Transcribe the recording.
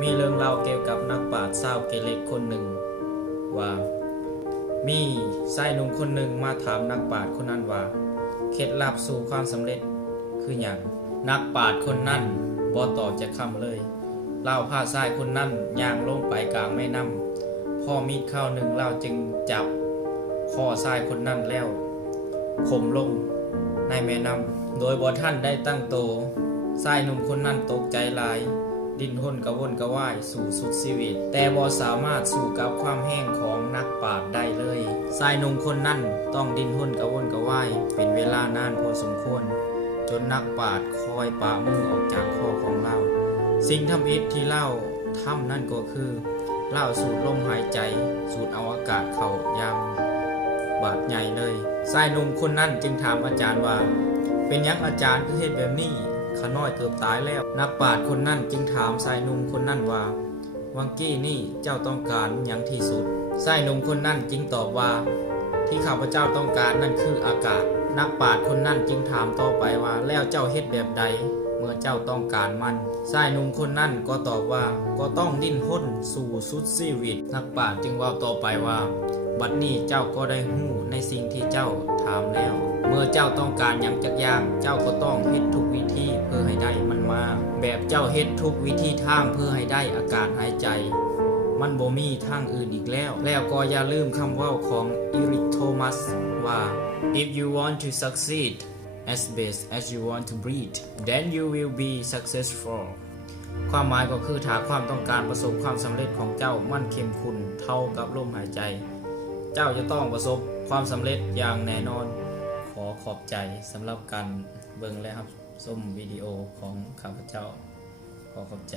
มีเรื่องเล่าเกี่ยวกับนักปราชญ์ชาวเกเรคนหนึ่งว่ามีชายหนุ่มคนหนึ่งมาถามนักปราชญ์คนนั้นว่าเคล็ดลับสู่ความสำเร็จคือหยังนักปราชญ์คนนั้นบ่ตอบจะคำเลยเล่าพาชายคนนั้นย่างลงไปกลางแม่น้ำพอมีข้าวหนึ่งเล่าจึงจับคอชายคนนั้นแล้วข่มลงในแม่น้ำโดยบ่ท่านได้ตั้งโตชายหนุ่มคนนั้นตกใจหลายดิ้นรนกระวนกระวายสู่สุดชีวิตแต่บ่สามารถสู้กับความแห้งของนักปราชญ์ได้เลยชายหนุ่มคนนั้นต้องดิ้นรนกระวนกระวายเป็นเวลานานพอสมควรจนนักปราชญ์คอยปามือออกจากคอของเราสิ่งทำอิฐที่เล่าทำนั่นก็คือเล่าสูดลมหายใจสูดเอาอากาศเข้าอย่างบาดใหญ่เลยชายหนุ่มคนนั้นจึงถามอาจารย์ว่าเป็นยังอาจารย์คือเฮ็ดแบบนี้ข้าน้อยเกือบตายแล้วนักปราชญ์คนนั้นจึงถามชายหนุ่มคนนั้นว่าวังกี้นี่เจ้าต้องการหยังที่สุดชายหนุ่มคนนั้นจึงตอบว่าที่ข้าพเจ้าต้องการนั่นคืออากาศนักปราชญ์คนนั้นจึงถามต่อไปว่าแล้วเจ้าเฮ็ดแบบใดเมื่อเจ้าต้องการมันชายหนุ่มคนนั้นก็ตอบว่าก็ต้องดิ้นรนสู่สุดชีวิตนักปราชญ์จึงว่าต่อไปว่าบัดนี้เจ้าก็ได้ฮู้ในสิ่งที่เจ้าถามแล้วเมื่อเจ้าต้องการหยังจักอย่างเจ้าก็ต้องเฮ็ดทุกวิธีเพื่อให้ได้มันมาแบบเจ้าเฮ็ดทุกวิธีทางเพื่อให้ได้อากาศหายใจมันบ่มีทางอื่นอีกแล้วก็อย่าลืมคำเว้าของอีริกโทมัสว่า if you want to succeed as best as you want to breathe then you will be successful ความหมายก็คือถ้าความต้องการประสบความสำเร็จของเจ้ามั่นเข้มข้นเท่ากับลมหายใจเจ้าจะต้องประสบความสำเร็จอย่างแน่นอนขอขอบใจสำหรับการเบิ่งและรับชมวิดีโอของข้าพเจ้าขอขอบใจ